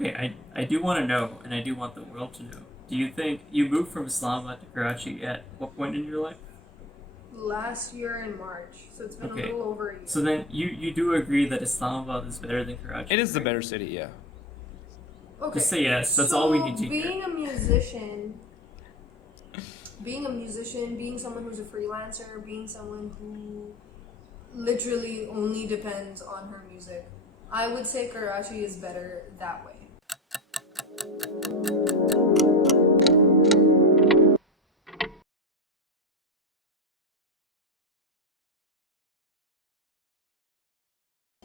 Okay, I do want to know, and I do want the world to know. Do you think you moved from Islamabad to Karachi at what point in your life? Last year in March, so it's been a Okay, little over a year. so then you do agree that Islamabad is better than Karachi? It is the right? better city, yeah. Okay. Just say yes. That's so all we need to hear. being a musician, being someone who's a freelancer, being someone who literally only depends on her music, I would say Karachi is better that way.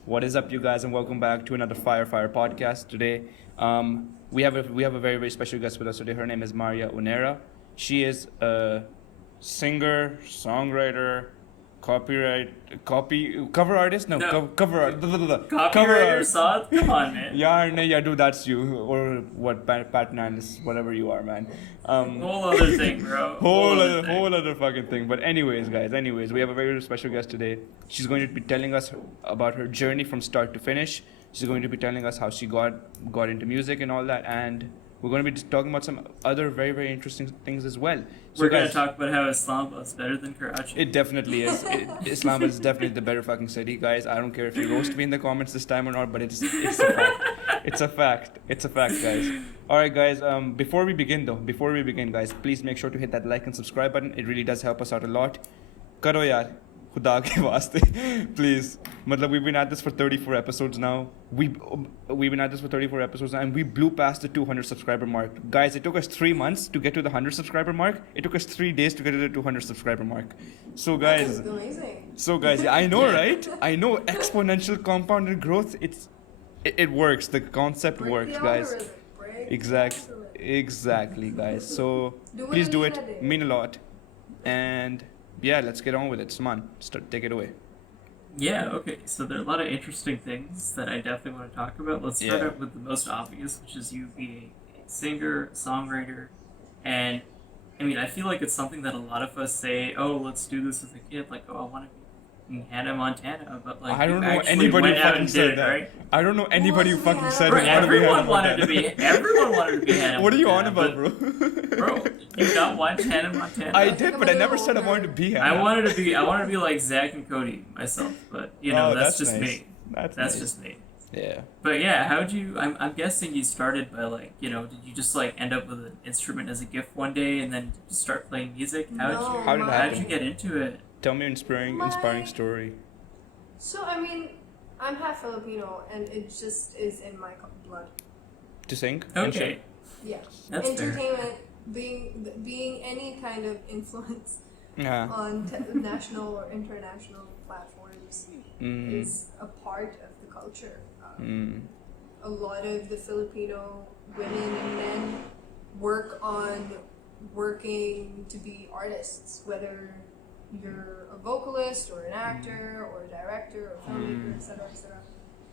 What is up, you guys, and welcome back to another Fire podcast. Today, we have a very very special guest with us today. Her name is Maria Unera. She is a singer, songwriter, cover artist. No, No. cover art. Copywriter Saad? Come on, man. Yeah, do that's you or what? Pat Nandis, whatever you are, man. Whole other thing, bro. whole thing. other fucking thing. But anyways, guys, we have a very special guest today. She's going to be telling us about her journey from start to finish. She's going to be telling us how she got into music and all that, and we're going to be talking about some other very very interesting things as well. So We're gonna guys, talk about how Islamabad is better than Karachi. it definitely is. Islamabad is definitely the better fucking city, guys. I don't care if you roast me in the comments this time or not, but it's a fact. It's a fact. It's a fact, guys. All right, guys. Before we begin, guys, please make sure to hit that like and subscribe button. It really does help us out a lot. Karo yaar, khuda ke waste, please. Matlab, we've been at this for 34 episodes now. We've been at this for 34 episodes now, and we blew past the 200 subscriber mark. Guys, it took us 3 months to get to the 100 subscriber mark. It took us 3 days to get to the 200 subscriber mark. So, guys. That's amazing. So guys, yeah, I know, right? I know exponential compounded growth. It works. The concept Break works, the guys. algorithm. Break the Exactly, guys. So Do it please do again, it. Ade. Mean a lot. And yeah, let's get on with it. Saman, take it away. Yeah, okay. So there are a lot of interesting things that I definitely want to talk about. Let's start Yeah. out with the most obvious, which is you being a singer, songwriter, and I mean, I feel like it's something that a lot of us say, oh, let's do this as a kid, like, oh, I want to be Hannah Montana, but like, I don't you know actually anybody went who out fucking and said did it, that. right? I don't know anybody who wants to be fucking Hannah said Bro, they want to be everyone Hannah wanted to Montana. be, everyone wanted to be Hannah What are you on Montana, about, bro? Bro, you not watch Hannah Montana? I did, but I never said I wanted to be Hannah. I wanted to be like Zach and Cody myself, but you know, Oh, that's just nice. me. That's That's nice. just me. Yeah. But yeah, how'd you? I'm guessing you started by like, you know, did you just like end up with an instrument as a gift one day and then just start playing music? No, How did it my- happen? How'd you get into it? Tell me an inspiring My- story. So I mean, I'm half Filipino, and it just is in my blood. To sing? and Okay, shit? Yeah. that's fair. Entertainment, being any kind of influence Yeah. on national or international platforms Mm. is a part of the culture. Mm. A lot of the Filipino women and men working to be artists, whether you're a vocalist or an actor or a director or filmmaker, etc., etc.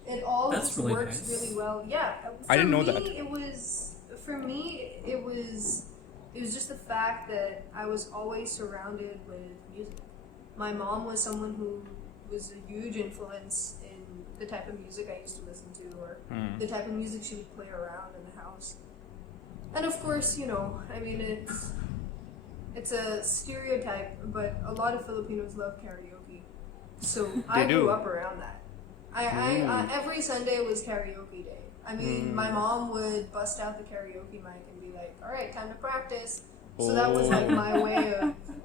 It all That's just really works nice. really well. Yeah. I didn't know For that. me, it was just the fact that I was always surrounded with music. My mom was someone who was a huge influence in the type of music I used to listen to, or Mm. the type of music she would play around in the house. And of course, you know, I mean, it's a stereotype, but a lot of Filipinos love karaoke. So I do. grew up around that. Every Sunday was karaoke day. I mean, my mom would bust out the karaoke mic and be like, "All right, time to practice." So that was like my way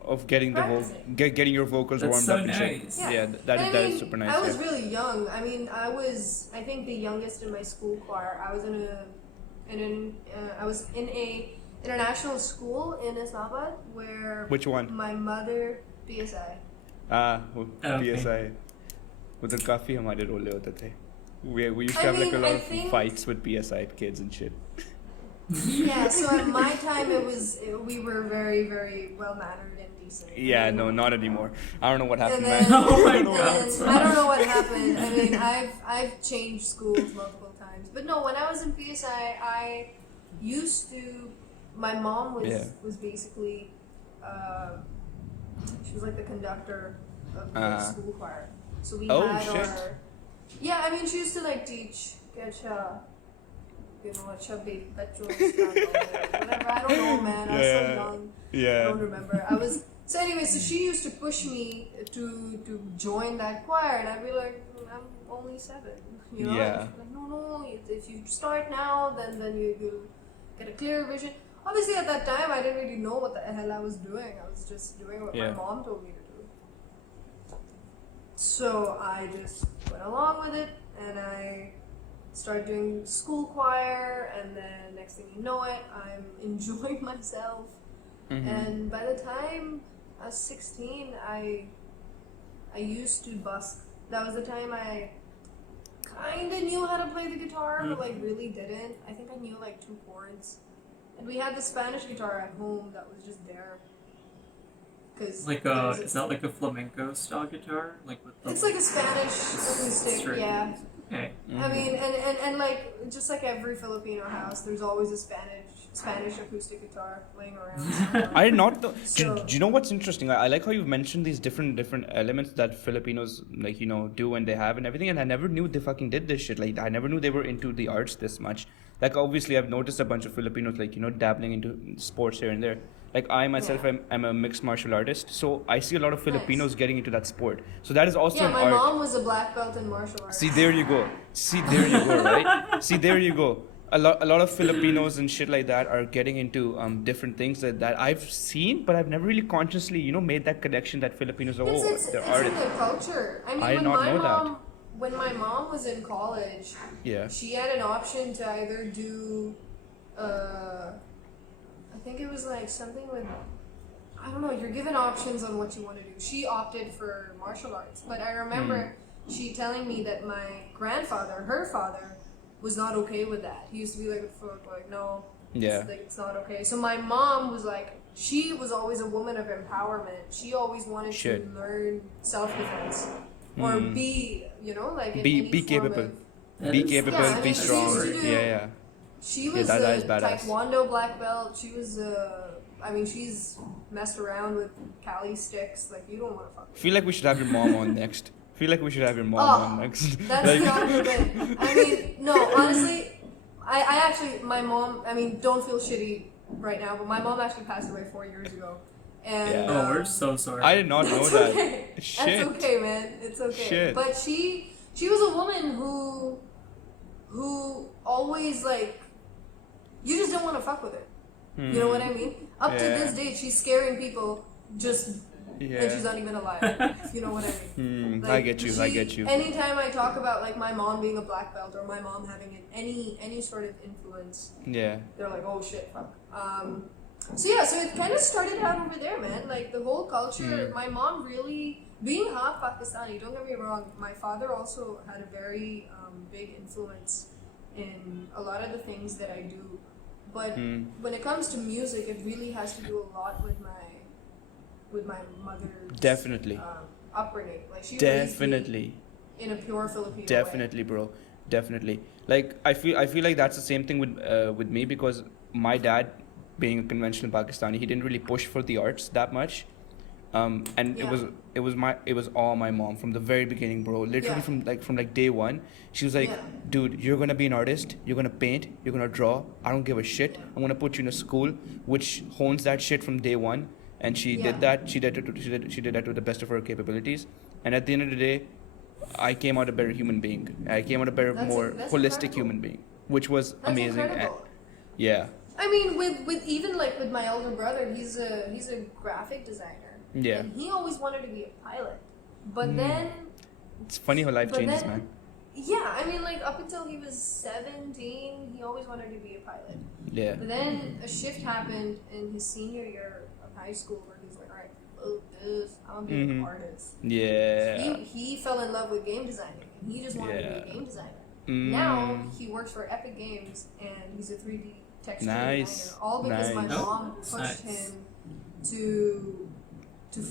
of Getting the practicing. getting your vocals That's warmed so up and shit. nice. Yeah. Yeah, And that I is mean, super nice. I was yeah. really young. I mean, I think, the youngest in my school choir. I was I was in a international school in Islamabad where Which one? my mother, BSI. Okay. PSI. उधर काफी हमारे रोले होते थे. We used to I have like a mean, lot I of think- fights with PSI kids and shit. Yeah, so at my time we were very, very well mannered and decent. Yeah, no, not anymore. I don't know what happened, And then, man. Oh my and God. then- I don't know what happened. I mean, I've changed schools multiple times, but no. When I was in PSI, I used to. My mom was Yeah. was basically, she was like the conductor of the Uh-huh. school choir. So we Oh, had shit. our. Yeah, I mean, she used to like teach Gacha, you know, chubby bachos, whatever. I don't know, man. I was so young. I don't remember. So anyway, so she used to push me to join that choir, and I'd be like, I'm only 7, you know. Yeah. And she's like, no, if you start now, then you'll get a clear vision. Obviously, at that time, I didn't really know what the hell I was doing. I was just doing what my mom told me to do. So I just went along with it, and I started doing school choir, and then next thing you know it, I'm enjoying myself. Mm-hmm. And by the time I was 16, I used to busk. That was the time I kind of knew how to play the guitar, but like really didn't. I think I knew like 2 chords. And we had the Spanish guitar at home that was just there. Like is that like a flamenco style guitar? Like with the, it's like a Spanish acoustic, strings. yeah. Okay. I mean, and like just like every Filipino house, there's always a Spanish acoustic guitar laying around. somewhere. I did not know. So- Do you know what's interesting? I like how you've mentioned these different elements that Filipinos like do and they have and everything. And I never knew they fucking did this shit. Like I never knew they were into the arts this much. Like obviously I've noticed a bunch of Filipinos like dabbling into sports here and there. Like I myself am a mixed martial artist, so I see a lot of Filipinos getting into that sport. So that is also Yeah, an my art. mom was a black belt in martial arts. See, there you go, right? See, there you go. A lot of Filipinos and shit like that are getting into different things that I've seen, but I've never really consciously, made that connection that Filipinos are, It's they're in artists. the culture. I mean, I did not know that. When my mom was in college, Yeah. she had an option to either do, I think it was like something with, I don't know, you're given options on what you want to do. She opted for martial arts, but I remember she telling me that my grandfather, her father, was not okay with that. He used to be like, fuck, like, no, Yeah. it's not okay. So my mom was like, she was always a woman of empowerment. She always wanted Shit. to learn self-defense or be, like in Be any form capable. of- Be That is- capable, Yeah, I be mean, she strong. used to do- Yeah. She was that is a badass. Taekwondo black belt. She was she's messed around with Cali sticks. Like, you don't want to fuck with Feel like we should have your mom on next. Feel like we should have your mom Oh, on next. That's Like- not good. I mean, no, honestly, I actually, my mom, I mean, don't feel shitty right now, but my mom actually passed away 4 years ago. And, Yeah. Oh, we're so sorry. I did not know That's that. okay. Shit. That's okay, man. It's okay. Shit. But she was a woman who always, like, you just don't want to fuck with her. You know what I mean? Up to Yeah. this date, she's scaring people just and she's Yeah. not even alive. If you know what I mean. I get you. I get you. Anytime I talk about like my mom being a black belt or my mom having any sort of influence, Yeah. they're like, oh shit, fuck. So yeah, so it kind of started out over there, man. Like the whole culture. My mom really, being half Pakistani. Don't get me wrong. My father also had a very big influence in a lot of the things that I do. But when it comes to music, it really has to do a lot with my mother's Definitely. upbringing. Like she raised me Definitely. in a pure Filipino way. Definitely, bro. Definitely. Like I feel like that's the same thing with me because my dad, being a conventional Pakistani, he didn't really push for the arts that much. And Yeah. it was all my mom from the very beginning, bro. Literally Yeah. from day one. She was like, Yeah. dude, you're gonna be an artist, you're gonna paint, you're gonna draw. I don't give a shit. I'm gonna put you in a school which hones that shit from day one. And she Yeah. did that. She did that to the best of her capabilities. And at the end of the day, I came out a better human being. I came out a better, That's more that's holistic incredible. human being, which was That's amazing. incredible. Yeah. I mean, with even like with my elder brother, he's a graphic designer. Yeah. And he always wanted to be a pilot, but then It's funny how life But changes, then- man. yeah, I mean, like up until he was 17, he always wanted to be a pilot. Yeah. But then a shift happened in his senior year of high school where he's like, all right, fuck this, I'm gonna be an artist. Yeah. He fell in love with game designing, and he just wanted to be a game designer. Mm. Now he works for Epic Games, and he's a 3D texture Nice. designer. All because my Nice. mom pushed Nice. him to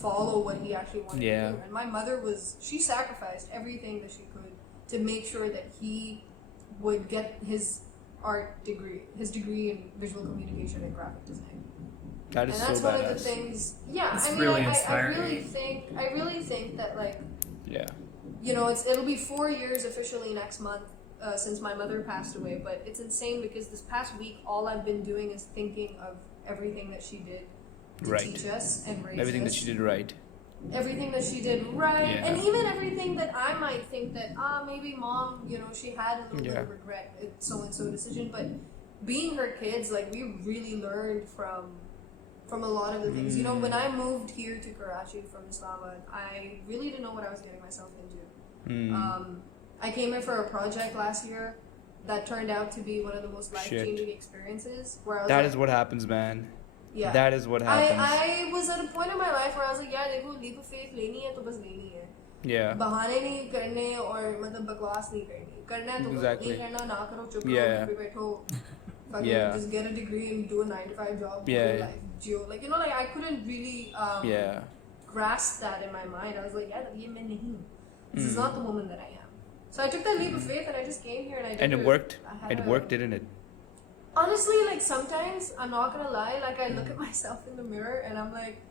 follow what he actually wanted Yeah. to do. And my mother she sacrificed everything that she could to make sure that he would get his his degree in visual communication and graphic design. That And is that's so one of the badass. things. Yeah, It's I mean, really I inspiring. really think that like Yeah. it'll be 4 years officially next month since my mother passed away, but it's insane because this past week, all I've been doing is thinking of everything that she did to Right. teach us and raise Everything us. that she did right. Everything that she did right, Yeah. and even everything that I might think that maybe mom, she had a little bit of regret at so and so decision, but being her kids, like we really learned from a lot of the things. When I moved here to Karachi from Islamabad, I really didn't know what I was getting myself into. I came here for a project last year that turned out to be one of the most life-changing experiences. Where I was That like, is what happens, man. yeah. That is what happens. I was at a point in my life where I was like, यार देखो leap of faith लेनी है तो बस लेनी है. Yeah. बहाने नहीं करने और मतलब बकवास नहीं करनी. करना है तो करो, Exactly. नहीं करना ना करो, चुप Yeah. रहो, घर पे बैठो. Fucking Yeah. just get a degree and do a 9-to-5 job. Yeah. Your life. Like like I couldn't really Yeah. grasp that in my mind. I was like, yeah, ये मैं नहीं. This is not the woman that I am. So I took that leap of faith and I just came here and I did And it worked. I had It a- worked, didn't it? Honestly, like sometimes I'm not gonna lie, like I look at myself in the mirror and I'm like,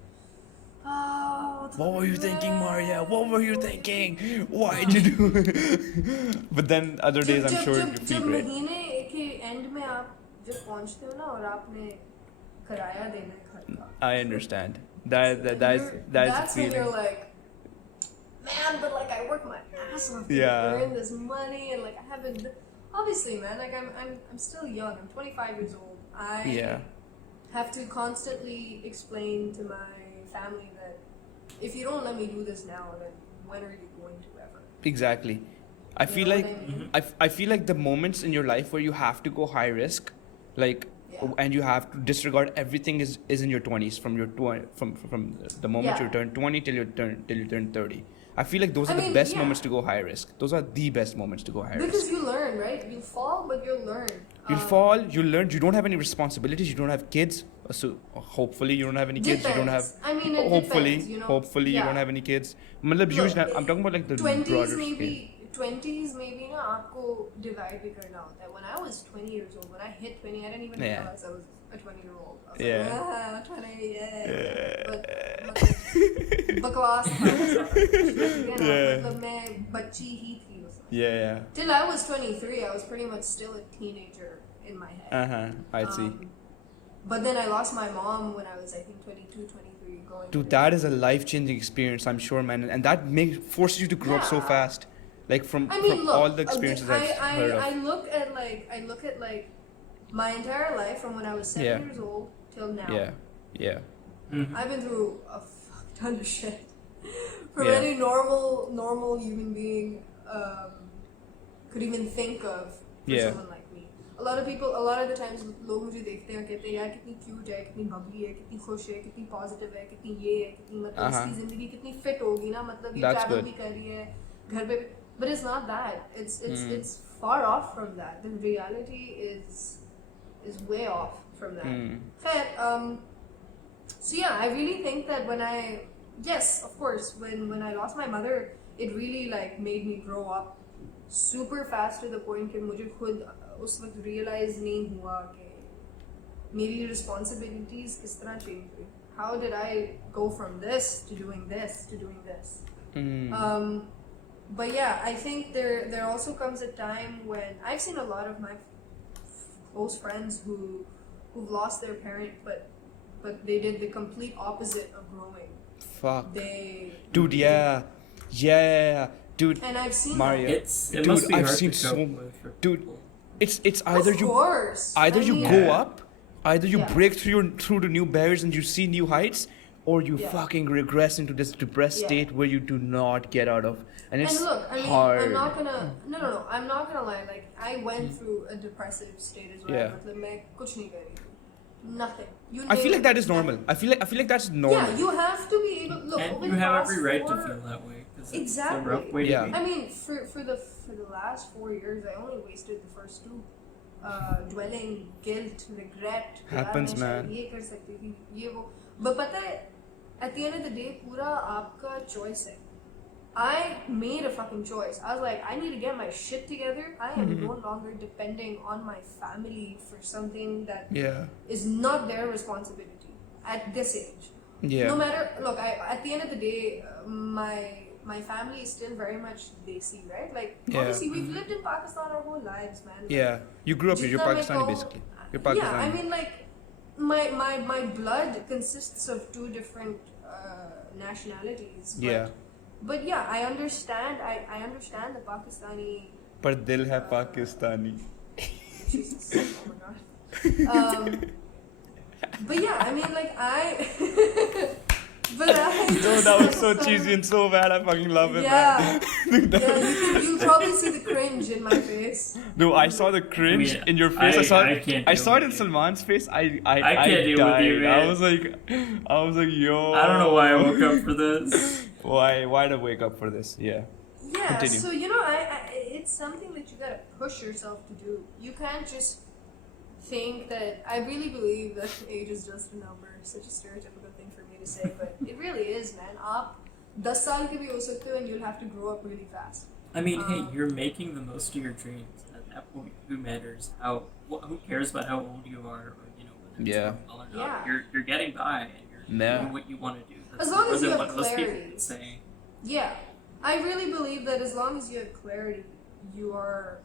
oh. What were you thinking, Maria? What were you thinking? Why'd you do it? But then other days, I'm sure you feel जब great. महीने के and में आप जब पहुंचते हो ना और आपने किराया देना है घर का. I understand. That is That's the when you're feeling. like, man, but like I work my ass off to Yeah. earn this money and like I haven't. Obviously, man, like I'm still young. I'm 25 years old. I Yeah. have to constantly explain to my family that if you don't let me do this now, then when are you going to ever? Exactly. I You feel know like what I mean? I feel like the moments in your life where you have to go high risk, like, Yeah. and you have to disregard everything is in your 20s from your from the moment Yeah. you turn 20 till you turn 30. I feel like those I are the mean, best yeah. moments to go high risk. Those are the best moments to go high risk. Because you learn, right? You fall, but you'll learn. You'll fall, you'll learn. You don't have any responsibilities. You don't have kids. So hopefully you don't have any kids. You don't have. Depends. I mean, it Hopefully, depends, hopefully you Yeah. don't have any kids. Matlab, Look, usually, I'm talking about like the 20s broader maybe scale. 20s maybe ना आपको divide भी करना होता है. When I was 20 years old, when I hit 20, I didn't even Yeah. realize I was a 20-year-old. I was Yeah. like, 20, yeah. But बकवास था वो सारा. Yeah. मतलब मैं बच्ची ही थी उस वक्त. Yeah. Till I was 23, I was pretty much still a teenager in my head. I see. But then I lost my mom when I was, I think, 22, 23, going. Dude, that is a life-changing experience, I'm sure, man, and that forces you to grow up so Yeah. fast. Like from I mean, look, all the experiences I've heard of. I look at like my entire life from when I was 7 Yeah. years old till now. Yeah, yeah, I've been through a fuck ton of shit. From Yeah. any normal human being could even think of for Yeah. someone like me. A lot of the times लोग मुझे देखते हैं कहते हैं यार कितनी cute है, कितनी bubbly है, कितनी खुश है, कितनी positive है, कितनी ये है, कितनी मतलब इसकी जिंदगी कितनी fit होगी ना, मतलब ये That's travel good. भी कर रही है, घर पे भी. But it's not that. It's far off from that. The reality is way off from that. Khair, so yeah, I really think that yes, of course, when I lost my mother, it really like made me grow up super fast to the point कि मुझे खुद उस वक्त realize नहीं हुआ कि मेरी responsibilities किस तरह change हुई. How did I go from this to doing this to doing this? But yeah, I think there also comes a time when I've seen a lot of my close friends who've lost their parent, but they did the complete opposite of growing. Fuck. They Dude, yeah, dude. and I've seen Mario. that. It Dude, must be I've hard seen to so- cope with for dude, people. It's either Of you course. either I you mean, go Yeah. up, either you Yeah. break through the new barriers and you see new heights, or you Yeah. fucking regress into this depressed Yeah. state where you do not get out of, and it's And look, I mean, hard. I'm not gonna no, I'm not gonna lie. Like I went through a depressive state as well. Yeah. मतलब मैं कुछ नहीं कर रही थी. Nothing. You I feel name like it, that is normal. I feel like that's normal. Yeah, you have to be able. Look, over And the you have past every right to 4 feel that way. 'Cause it's Exactly. a rough way Yeah. to I be. mean, for the last 4 years, I only wasted the first 2. Dwelling, guilt, regret. कि यार Happens, मैं शायद man. ये कर सकती थी, ये वो. But पता है, at the end of the day, पूरा आपका choice है. I made a fucking choice. I was like, I need to get my shit together. I am no longer depending on my family for something that Yeah. is not their responsibility at this age. Yeah. No matter, look, at the end of the day, my family is still very much Desi, right? Like, Yeah. obviously, we've lived in Pakistan our whole lives, man. Yeah, you grew up here. You're Jitna main Pakistani kahu- basically. You're Yeah, Pakistani. I mean, like, my blood consists of two different nationalities. Yeah. But yeah, I understand. I understand the Pakistani. But dil hai Pakistani. Jesus, oh my god. But yeah, I mean, like but I. No, that was so cheesy and so bad. I fucking love it, Yeah. man. Yeah, you probably see the cringe in my face. No, I saw the cringe I mean, in your face. I saw I it. can't I deal saw it in with you. Salman's face. I can't deal with died. you, man. I was like, yo. I don't know why I woke up for this. Why did I wake up for this? Yeah. Yeah, Continue. so you know, it's something that you gotta push yourself to do. You can't just think that. I really believe that age is just a number. Such a stereotypical thing for me to say, but it really is, man. आप 10 साल के भी हो सकते हो, and you'll have to grow up really fast. I mean, hey, you're making the most of your dreams. At that point, who matters? Who cares about how old you are, or you know, whether it's Yeah. going well or not? Yeah. You're getting by, and you're Yeah. doing what you want to do. That's As long more as you than have what most people clarity. can say. Yeah, I really believe that as long as you have clarity, you are.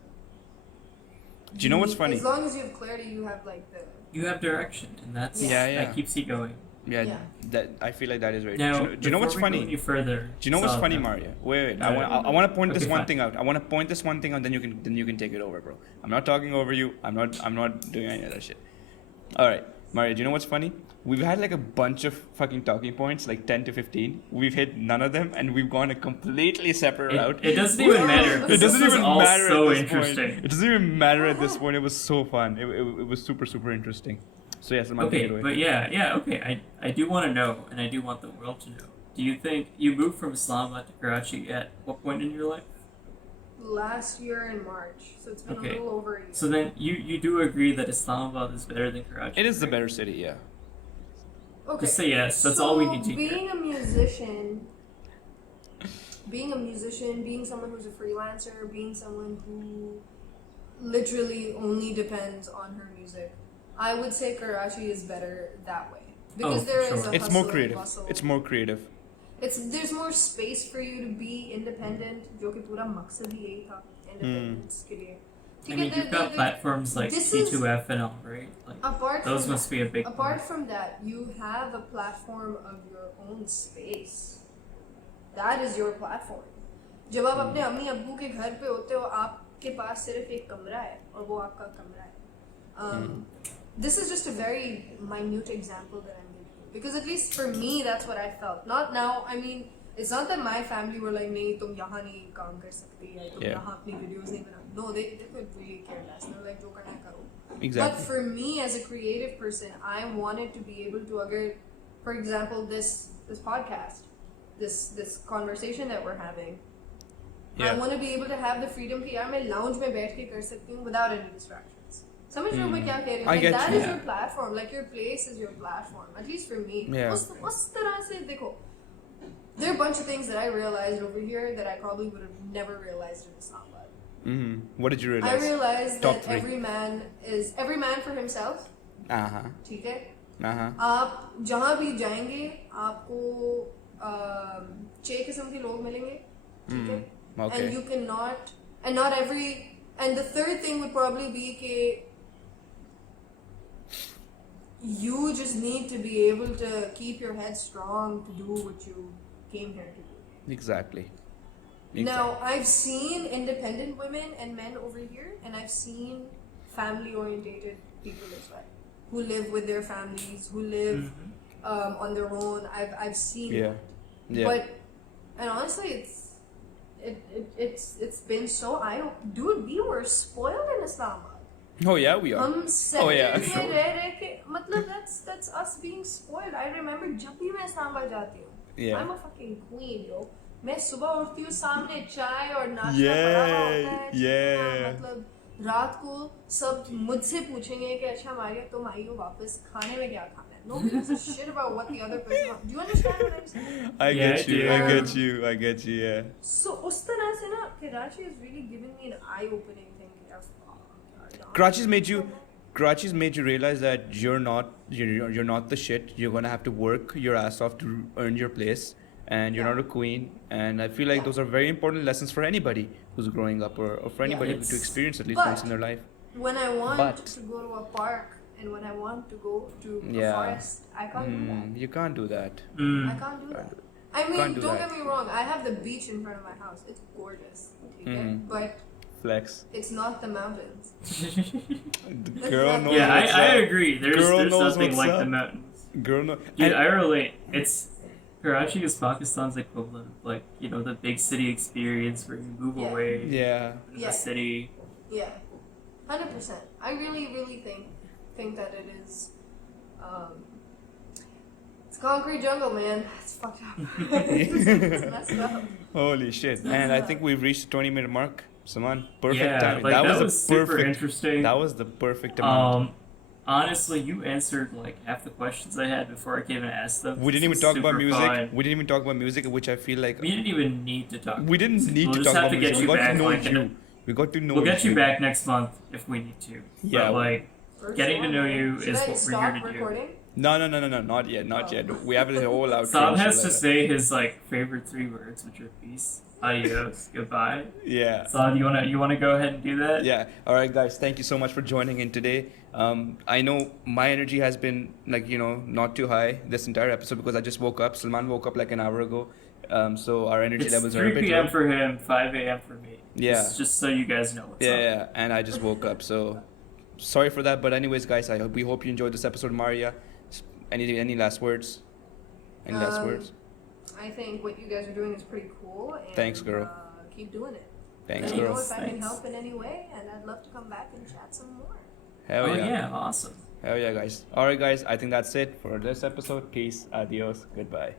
Do you know what's funny? As long as you have clarity, you have like the. You have direction, and that's Yeah. that keeps you going. Yeah, Yeah. that I feel like that is very Now, true. Do you know what's before we go funny? any further, Do you know what's so, funny, Mario? Wait. No, I want to point this okay, one fine. thing out. I want to point this one thing out. Then you can take it over, bro. I'm not talking over you. I'm not doing any of that shit. All right, Mario. Do you know what's funny? We've had like a bunch of fucking talking points, like 10 to 15. We've hit none of them, and we've gone a completely separate route. It doesn't even matter. It It This doesn't was even all matter so at this interesting. point. It doesn't even matter at this point. It was so fun. It was super interesting. So yes, Salman, take Okay, it away. but yeah, okay. I do want to know, and I do want the world to know. Do you think you moved from Islamabad to Karachi at what point in your life? Last year in March, so it's been Okay. a little over a year. So then you do agree that Islamabad is better than Karachi? It is the right? better city, yeah. Okay. Just say yes. That's all we need to hear. Being a musician, being someone who's a freelancer, being someone who literally only depends on her music, I would say Karachi is better that way because Oh, there for is sure. a It's hustle more and creative. bustle. It's more creative. There's more space for you to be independent, जो कि पूरा मकसद ही यही था independence के लिए. I mean, you've got platforms like this is- C2F and all, right? Like, Apart those from must be a big Apart part. from that, you have a platform of your own space. That is your platform. जब आप अपने अम्मी अब्बू के घर पे होते हो, आपके पास सिर्फ एक कमरा है और वो आपका कमरा है. This is just a very minute example that I'm giving you because at least for me that's what I felt. Not now. I mean, it's not that my family were like, नहीं तुम यहाँ नहीं काम कर सकती या तुम Yeah. यहाँ अपनी videos नहीं बना. No, they could really care less. They're like, जो करना है करो. Exactly. But for me as a creative person, I wanted to be able to, for example, this podcast, this conversation that we're having, I Yeah. want to be able to have the freedom कि यार मैं lounge में बैठ के कर सकती हूँ without any distractions. समझ रहे हो मैं क्या कह रही हूँ? I Like get that you. is your platform. Like your place is your platform. At least for me. Yeah. उस तरह से देखो. There are a bunch of things that I realized over here that I probably would have never realized in Islamabad. What did you I realize? realized Top that three. every man for himself. Uh-huh. ठीक है. Uh-huh. आप जहाँ भी जाएंगे आपको 6 किस्म के लोग मिलेंगे. ठीक है. Okay. And you cannot, and not every, and the third thing would probably be कि you just need to be able to keep your head strong to do what you came here to do. Exactly. Now, I've seen independent women and men over here, and I've seen family-orientated people as well, who live with their families, who live on their own. I've seen Yeah. that. Yeah. But, and honestly, it's been so dude, we were spoiled in Islamabad. Oh yeah, we are. हम Oh, yeah, second sure. में रह के मतलब that's us being spoiled. I remember जब भी मैं इस्लामाबाद जाती हूँ, Yeah. I'm a fucking queen, yo. मैं सुबह उठती हूँ सामने चाय और नाश्ता Yeah, पड़ा हुआ होता है. yeah. मतलब रात को सब मुझसे पूछेंगे कि अच्छा मारिया तुम आई हो वापस खाने में क्या खाना है. Nobody gives a shit about what the other person wants. Do you understand what I'm saying? I Yeah, get I you. do. I get you. I get you. Yeah. So उस तरह से ना Karachi has really given me an eye-opening thing. यार, fuck, यार. Karachi's made you realize that you're not the shit. You're gonna have to work your ass off to earn your place, and you're Yeah. not a queen. And I feel like Yeah. those are very important lessons for anybody who's growing up, or for Yeah. anybody It's- to experience at least But- once in their life. When I want But- to go to a park and when I want to go to a Yeah. forest, I can't do that. You can't do that. I Mm. can't do Can't that. I mean, Can't do don't that. get me wrong. I have the beach in front of my house. It's gorgeous, okay? Mhm. But Flex. it's not the mountains. The girl knows Yeah, what's I up. agree. There's Girl knows nothing what's like up. the mountains. Girl knows. Dude, I relate. It's Karachi is Pakistan's equivalent of like, the big city experience where you move Yeah. away Yeah. from Yeah. the city. Yeah, 100%. I really think that it is. It's concrete jungle, man. It's fucked up. It's messed up. Holy shit. And I think we've reached the 20-minute mark. Saman, perfect Yeah, timing. like that was the super perfect. interesting. That was the perfect amount. Honestly, you answered like half the questions I had before I came and asked them. We didn't even This talk was about super music. fun. We didn't even talk about music, which I feel like We didn't even need to talk. we didn't need We'll to just talk have about to get music. you We got back, to know like, you. We got to know We'll get you you. back next month if we need to. Yeah, But like, For Getting to know you Should is I what we're stop here to do. recording? No, not yet, not Oh. yet. We have a whole outro. Sam and has shit to like say his like favorite 3 words, which are peace, adios, goodbye. that. Yeah. Sam, you wanna go ahead and do that? Yeah. All right, guys. Thank you so much for joining in today. I know my energy has been like not too high this entire episode because I just woke up. Salman woke up like an hour ago. So our energy It's levels are a 3 bit p.m. low. for him, 5 a.m. for me. Yeah. Just so you guys know what's Yeah, up. yeah, and I just woke up. So sorry for that. But anyways, guys, we hope you enjoyed this episode, Maria. Any last words? Any last words? I think what you guys are doing is pretty cool. And, Thanks, girl. Keep doing it. Thanks, Let me know girl. if I can Thanks. help in any way, and I'd love to come back and chat some more. Hell Oh yeah. yeah, awesome. Hell yeah, guys. All right, guys. I think that's it for this episode. Peace. Adios. Goodbye.